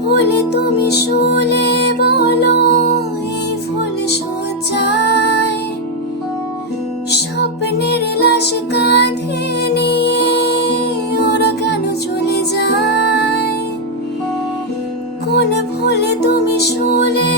ভুলে তুমি শুলে বলো এই ফুল সজ্জায় স্বপ্নের লাশ কাঁধে নিয়ে ওরা কেন চলে যায়? কোন ভুলে তুমি শুলে